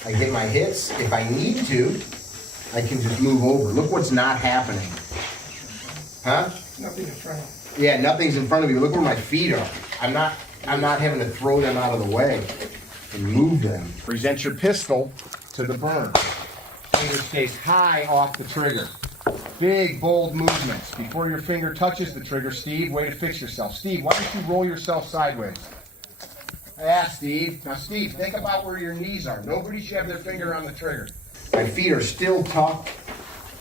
I get my hits. If I need to, I can just move over. Look what's not happening. Huh? Nothing in front of Yeah, nothing's in front of me. Look where my feet are. I'm not having to throw them out of the way and move them. Present your pistol to the burn. Finger stays high off the trigger. Big, bold movements. Before your finger touches the trigger, Steve, way to fix yourself. Steve, why don't you roll yourself sideways? Yeah, Steve. Now, Steve, think about where your knees are. Nobody should have their finger on the trigger. My feet are still tucked.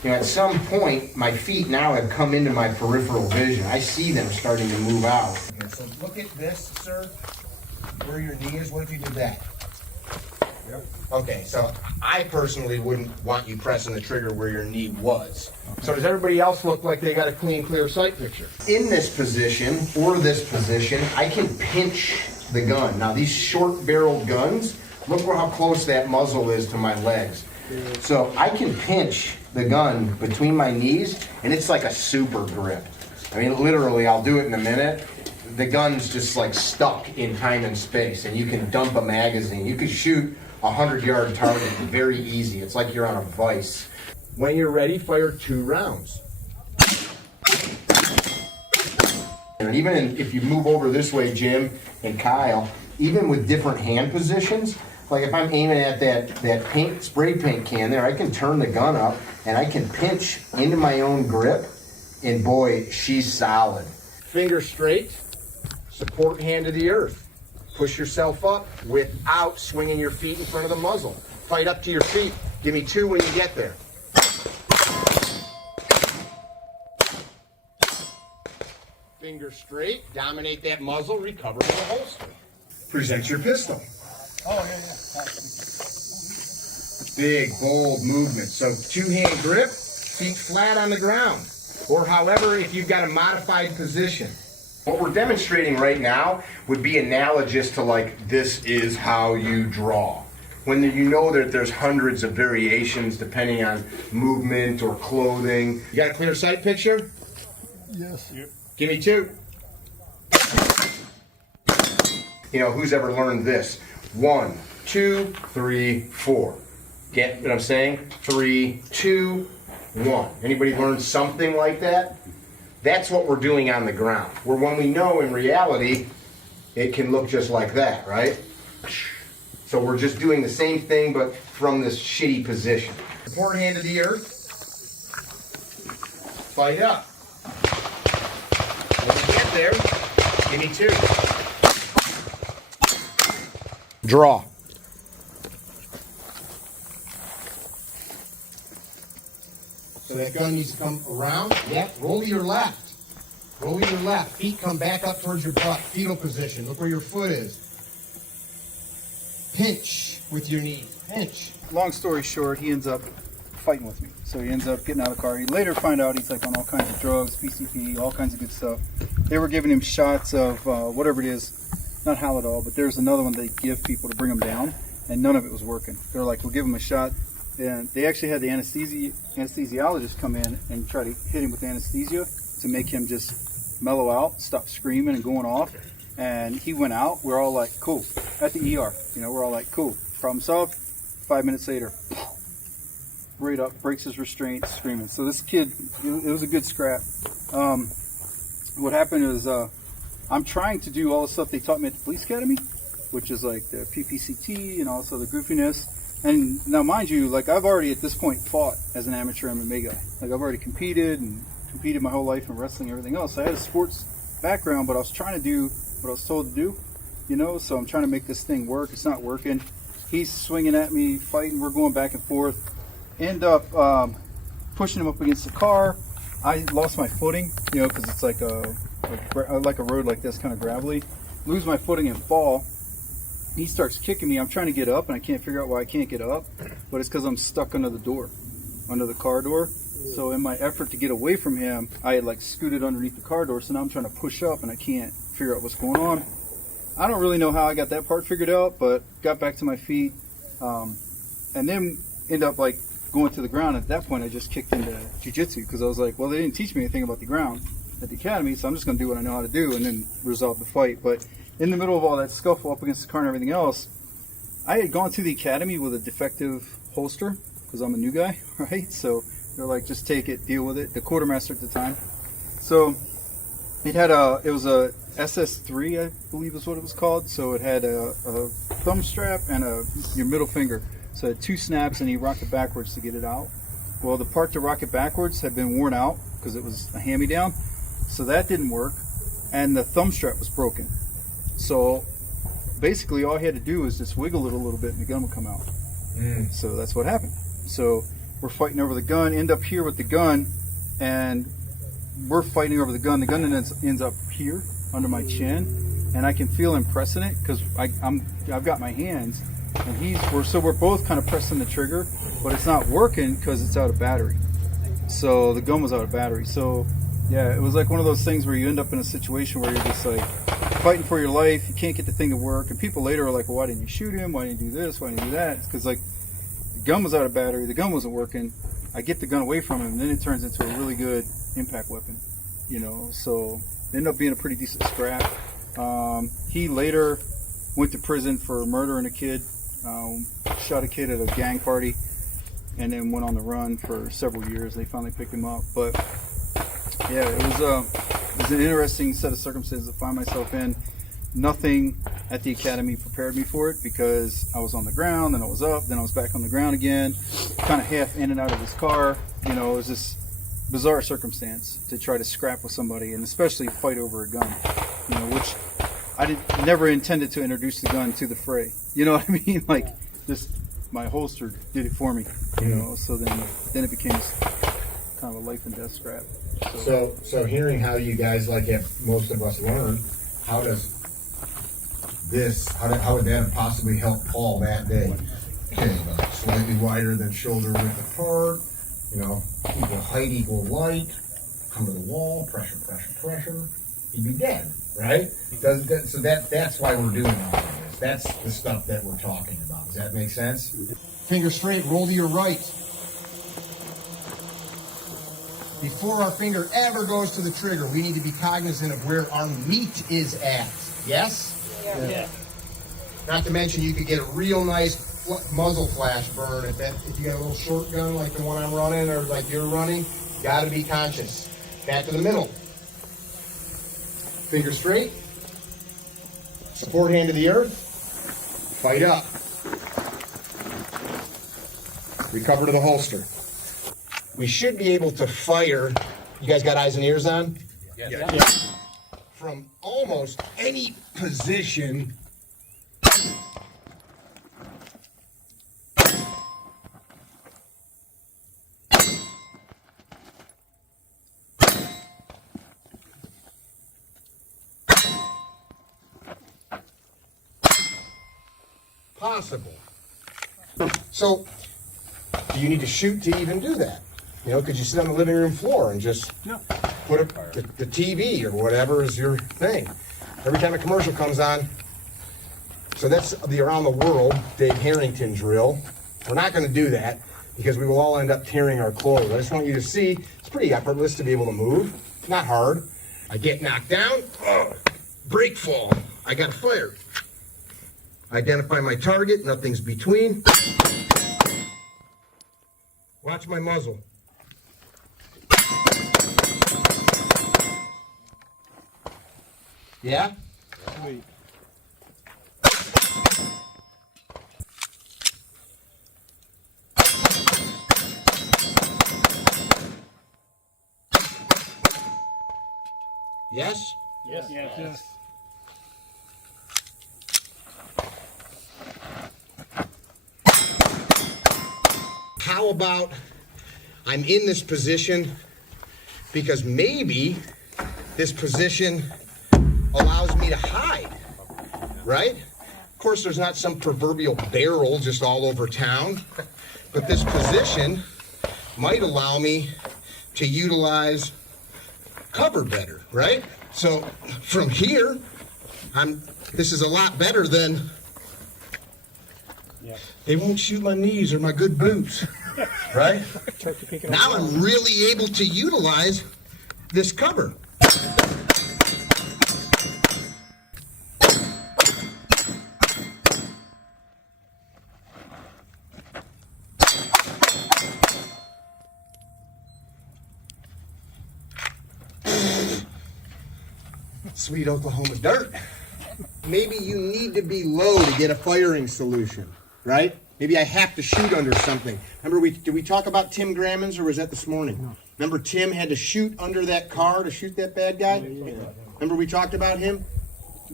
You know, at some point, my feet now have come into my peripheral vision. I see them starting to move out. Okay, so look at this, sir. Where your knee is. What if you did that? Yep. Okay, so I personally wouldn't want you pressing the trigger where your knee was. Okay. So does everybody else look like they got a clean, clear sight picture? In this position, or this position, I can pinch the gun. Now, these short-barreled guns, look how close that muzzle is to my legs. So I can pinch the gun between my knees, and it's like a super grip. I mean, literally, I'll do it in a minute. The gun's just like stuck in time and space, and you can dump a magazine. You can shoot a 100-yard target very easy. It's like you're on a vise. When you're ready, fire 2 rounds. And even if you move over this way, Jim and Kyle, even with different hand positions, like if I'm aiming at that spray paint can there, I can turn the gun up and I can pinch into my own grip, and boy, she's solid. Finger straight, support hand to the earth. Push yourself up without swinging your feet in front of the muzzle. Fight up to your feet. Give me 2 when you get there. Finger straight, dominate that muzzle, recover to the holster. Present your pistol. Oh, yeah. Big, bold movement. So 2-hand grip, feet flat on the ground. Or however, if you've got a modified position. What we're demonstrating right now would be analogous to like, this is how you draw. When you know that there's hundreds of variations depending on movement or clothing. You got a clear sight picture? Yes. Yep. Give me 2. You know, who's ever learned this? 1, 2, 3, 4. Get what I'm saying? 3, 2, 1. Anybody learned something like that? That's what we're doing on the ground. Where when we know in reality, it can look just like that, right? So we're just doing the same thing, but from this shitty position. Support hand to the earth. Fight up. When you get there, give me 2. Draw. So that gun needs to come around. Yep. Roll to your left. Roll to your left. Feet come back up towards your butt. Fetal position. Look where your foot is. Pinch with your knee. Pinch. Long story short, he ends up fighting with me. So he ends up getting out of the car. He later find out he's like on all kinds of drugs, PCP, all kinds of good stuff. They were giving him shots of whatever it is, not Halidol, but there's another one they give people to bring them down, and none of it was working. They're like, we'll give him a shot. And they actually had the anesthesiologist come in and try to hit him with anesthesia to make him just mellow out, stop screaming and going off. And he went out. We're all like, cool. At the ER, we're all like, cool. Problem solved. 5 minutes later, right up, breaks his restraint, screaming. So this kid, it was a good scrap. What happened is I'm trying to do all the stuff they taught me at the police academy, which is like the PPCT and also the goofiness. And now, mind you, like I've already at this point fought as an amateur MMA guy. Like I've already competed my whole life in wrestling and everything else. So I had a sports background, but I was trying to do what I was told to do, so I'm trying to make this thing work. It's not working. He's swinging at me, fighting. We're going back and forth. End up pushing him up against the car. I lost my footing, because it's like a road like this, kind of gravelly. Lose my footing and fall. He starts kicking me. I'm trying to get up, and I can't figure out why I can't get up. But it's because I'm stuck under the door, under the car door. So in my effort to get away from him, I had like scooted underneath the car door. So now I'm trying to push up, and I can't figure out what's going on. I don't really know how I got that part figured out, but got back to my feet, and then end up like going to the ground. At that point, I just kicked into jiu-jitsu because I was like, well, they didn't teach me anything about the ground at the academy, so I'm just going to do what I know how to do and then resolve the fight. But in the middle of all that scuffle up against the car and everything else, I had gone to the academy with a defective holster because I'm a new guy, right? So they're like, just take it, deal with it. The quartermaster at the time. So it was a SS3, I believe is what it was called. So it had a thumb strap and your middle finger. So it had 2 snaps, and you rock it backwards to get it out. Well, the part to rock it backwards had been worn out because it was a hand-me-down. So that didn't work, and the thumb strap was broken. So basically all I had to do was just wiggle it a little bit and the gun would come out. So that's what happened. So we're fighting over the gun, end up here with the gun, and we're fighting over the gun. The gun ends up here under my chin, and I can feel him pressing it because I've got my hands, and we're both kind of pressing the trigger, but it's not working because it's out of battery. So the gun was out of battery. So yeah, it was like one of those things where you end up in a situation where you're just like fighting for your life. You can't get the thing to work, and people later are like, well, why didn't you shoot him? Why didn't you do this? Why didn't you do that? It's because like the gun was out of battery, the gun wasn't working. I get the gun away from him, and then it turns into a really good impact weapon, you know. So it ended up being a pretty decent scrap. He later went to prison for murdering a kid, shot a kid at a gang party, and then went on the run for several years. They finally picked him up, but yeah, it was an interesting set of circumstances to find myself in. Nothing at the academy prepared me for it because I was on the ground, then I was up, then I was back on the ground again, kind of half in and out of his car. You know, it was this bizarre circumstance to try to scrap with somebody, and especially fight over a gun, you know, which I never intended to introduce the gun to the fray. You know what I mean? Like, just my holster did it for me, you know. So then it became kind of a life and death scrap. So hearing how you guys, like most of us learn, how would that have possibly helped Paul that day? Okay, slightly wider than shoulder width apart, you know, equal height, equal light, come to the wall, pressure, he'd be dead, right? So that's why we're doing all of this. That's the stuff that we're talking about. Does that make sense? Finger straight, roll to your right. Before our finger ever goes to the trigger, we need to be cognizant of where our meat is at. Yes? Yeah. Not to mention, you could get a real nice muzzle flash burn if you got a little short gun like the one I'm running or like you're running. You got to be conscious. Back to the middle. Finger straight. Support hand to the earth. Fight up. Recover to the holster. We should be able to fire. You guys got eyes and ears on? Yeah. From almost any position. Possible. So, do you need to shoot to even do that? You know, could you sit on the living room floor and just put the TV or whatever is your thing? Every time a commercial comes on, so that's the around the world Dave Harrington drill. We're not going to do that because we will all end up tearing our clothes. I just want you to see it's pretty effortless to be able to move. It's not hard. I get knocked down, break fall. I got to fire. Identify my target, nothing's between. Watch my muzzle. Yeah? Sweet. Yes? Yes. How about I'm in this position because maybe this position allows me to hide, right? Of course, there's not some proverbial barrel just all over town, but this position might allow me to utilize cover better, right? So from here, this is a lot better than they won't shoot my knees or my good boots, right? Now I'm really able to utilize this cover. Sweet Oklahoma dirt. Maybe you need to be low to get a firing solution, right? Maybe I have to shoot under something. Remember, did we talk about Tim Grammons, or was that this morning? No. Remember Tim had to shoot under that car to shoot that bad guy? Yeah. Remember we talked about him?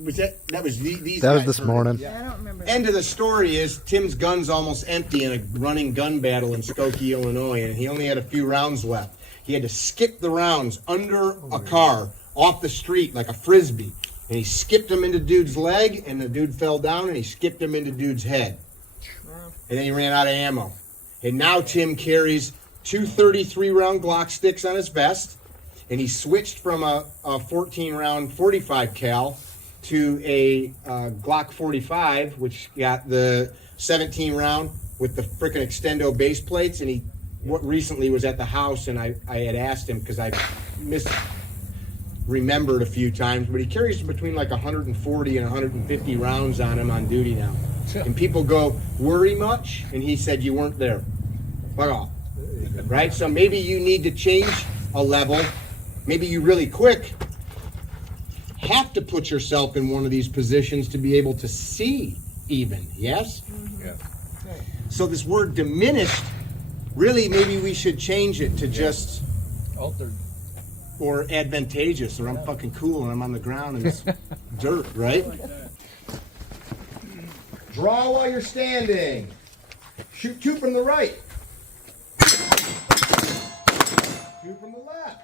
Was that was these That was guys this heard. morning. Yeah, I don't remember. End of the story is Tim's gun's almost empty in a running gun battle in Skokie, Illinois, and he only had a few rounds left. He had to skip the rounds under a car off the street like a frisbee. And he skipped him into dude's leg, and the dude fell down, and he skipped him into dude's head. And then he ran out of ammo. And now Tim carries two 33-round Glock sticks on his vest, and he switched from a 14-round 45 cal to a Glock 45, which got the 17-round with the frickin' extendo base plates. And he recently was at the house, and I had asked him because I remembered a few times, but he carries between like 140 and 150 rounds on him on duty now. And people go, worry much? And he said, you weren't there. Fuck off. Right? So maybe you need to change a level. Maybe you really quick have to put yourself in one of these positions to be able to see even. Yes? Yeah. So this word diminished, really maybe we should change it to just Altered. or advantageous, or I'm fucking cool and I'm on the ground and it's dirt, right? Draw while you're standing. Shoot two from the right. Two from the left.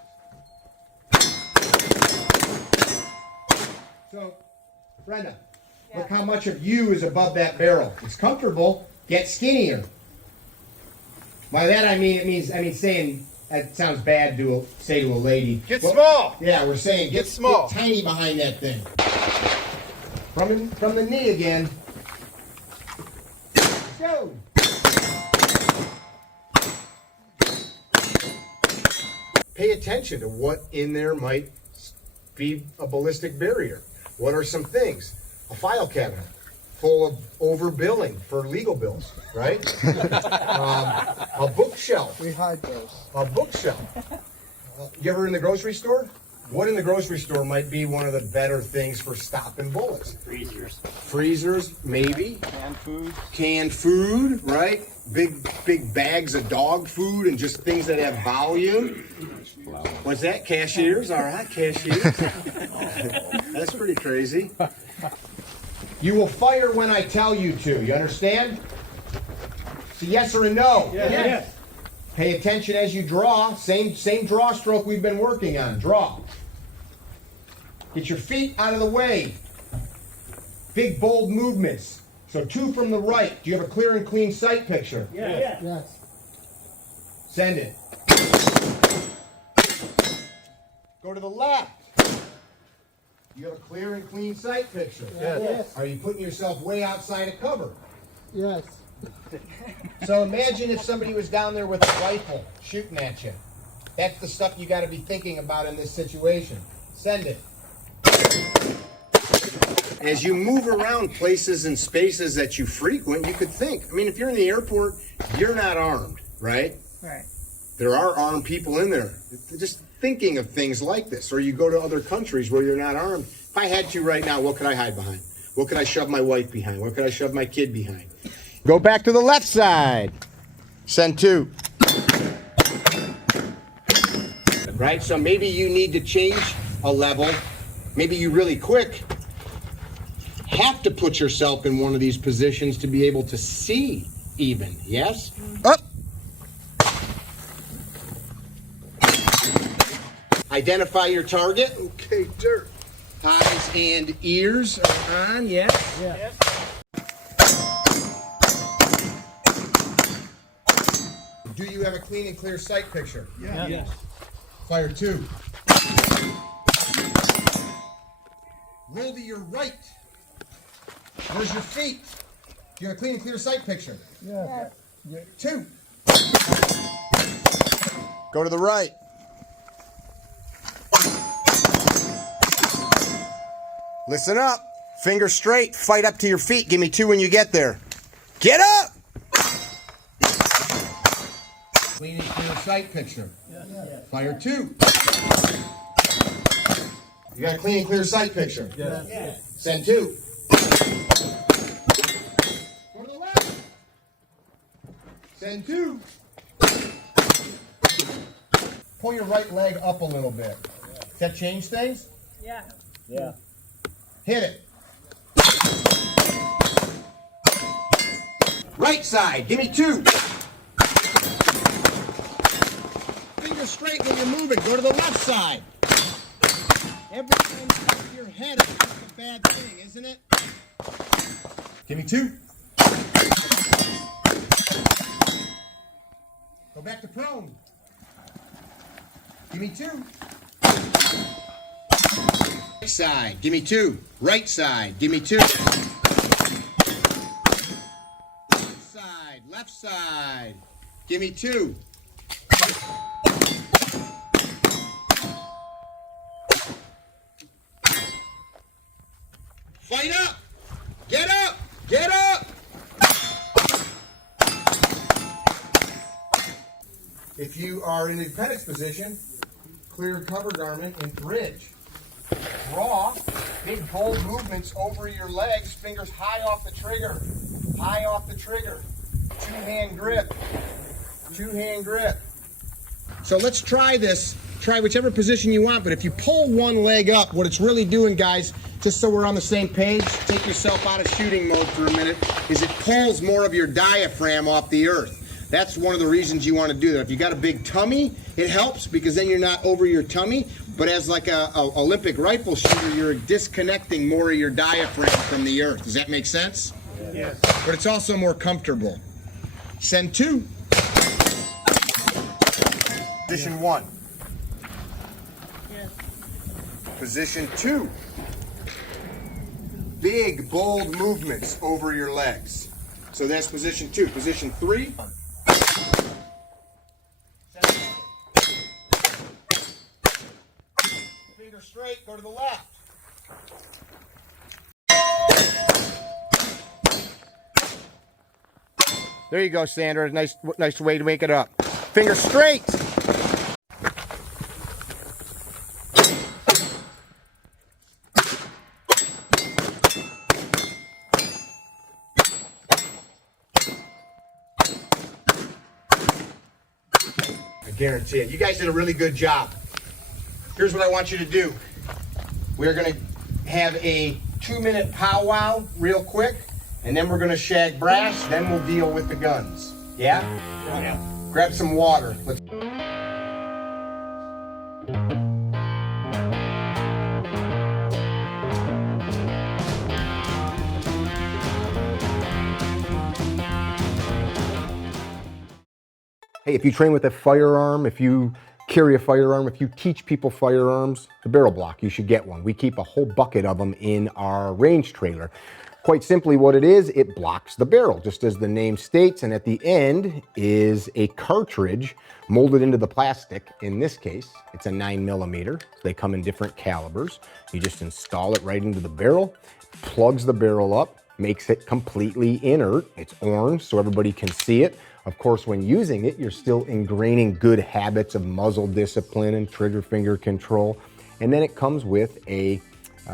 So, Brenda, look how much of you is above that barrel. It's comfortable. Get skinnier. By that I mean saying, that sounds bad to say to a lady. Get small. Yeah, we're saying Get small. Get tiny behind that thing. From the knee again. Go. Pay attention to what in there might be a ballistic barrier. What are some things? A file cabinet full of overbilling for legal bills, right? A bookshelf. We hide those. A bookshelf. You ever in the grocery store? What in the grocery store might be one of the better things for stopping bullets? Freezers, maybe. Canned food, right? Big bags of dog food and just things that have volume. What's that? Cashiers? All right, cashiers. That's pretty crazy. You will fire when I tell you to. You understand? It's a yes or a no. Yes. Pay attention as you draw. Same draw stroke we've been working on. Draw. Get your feet out of the way. Big, bold movements. So two from the right. Do you have a clear and clean sight picture? Yes. Yes. Send it. Go to the left. You have a clear and clean sight picture. Yes. Are you putting yourself way outside of cover? Yes. So imagine if somebody was down there with a rifle shooting at you. That's the stuff you got to be thinking about in this situation. Send it. As you move around places and spaces that you frequent, you could think. I mean, if you're in the airport, you're not armed, right? Right. There are armed people in there. Just thinking of things like this. Or you go to other countries where you're not armed. If I had to right now, what could I hide behind? What could I shove my wife behind? What could I shove my kid behind? Go back to the left side. Send two. Right? So maybe you need to change a level. Maybe you really quick have to put yourself in one of these positions to be able to see even. Yes? Up. Identify your target. Okay, dirt. Eyes and ears are on, yes? Yes. Do you have a clean and clear sight picture? Yes. Fire two. Roll to your right. Where's your feet? Do you have a clean and clear sight picture? Yeah. Two. Go to the right. Listen up. Fingers straight. Fight up to your feet. Give me two when you get there. Get up! Clean and clear sight picture. Fire two. You got a clean and clear sight picture? Yeah. Send 2. Go to the left. Send 2. Pull your right leg up a little bit. Does that change things? Yeah. Hit it. Right side, give me 2. Finger straight when you're moving. Go to the left side. Every time you turn your head, it's just a bad thing, isn't it? Give me 2. Go back to prone. Give me 2. Right side, give me 2. Right side, give me 2. Left side, give me 2. Fight up! Get up! Get up! If you are in the dependence position, clear cover garment and bridge. Draw big bold movements over your legs, fingers high off the trigger. High off the trigger. 2-hand grip. 2-hand grip. So let's try this. Try whichever position you want, but if you pull one leg up, what it's really doing, guys, just so we're on the same page, take yourself out of shooting mode for a minute, is it pulls more of your diaphragm off the earth. That's one of the reasons you want to do that. If you got a big tummy, it helps because then you're not over your tummy, but as like a Olympic rifle shooter, you're disconnecting more of your diaphragm from the earth. Does that make sense? Yes. But it's also more comfortable. Send 2. Position 1. Yes. Position 2. Big, bold movements over your legs. So that's position 2. Position 3. Finger straight, go to the left. There you go, Sandra. Nice way to make it up. Finger straight. I guarantee it. You guys did a really good job. Here's what I want you to do. We're going to have a 2-minute powwow real quick, and then we're going to shag brass, then we'll deal with the guns. Yeah? Yeah. Grab some water. Let's... Hey, if you train with a firearm, if you carry a firearm, if you teach people firearms, the barrel block, you should get one. We keep a whole bucket of them in our range trailer. Quite simply what it is, it blocks the barrel, just as the name states, and at the end is a cartridge molded into the plastic. In this case, it's a 9mm. They come in different calibers. You just install it right into the barrel, plugs the barrel up, makes it completely inert. It's orange so everybody can see it. Of course, when using it, you're still ingraining good habits of muzzle discipline and trigger finger control. And then it comes with a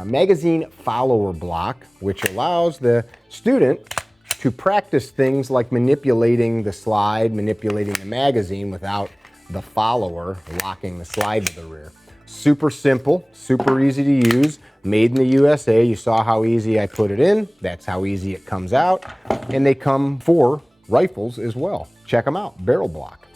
magazine follower block, which allows the student to practice things like manipulating the slide, manipulating the magazine without the follower locking the slide to the rear. Super simple, super easy to use, made in the USA. You saw how easy I put it in. That's how easy it comes out. And they come for rifles as well. Check them out, Barrel Block.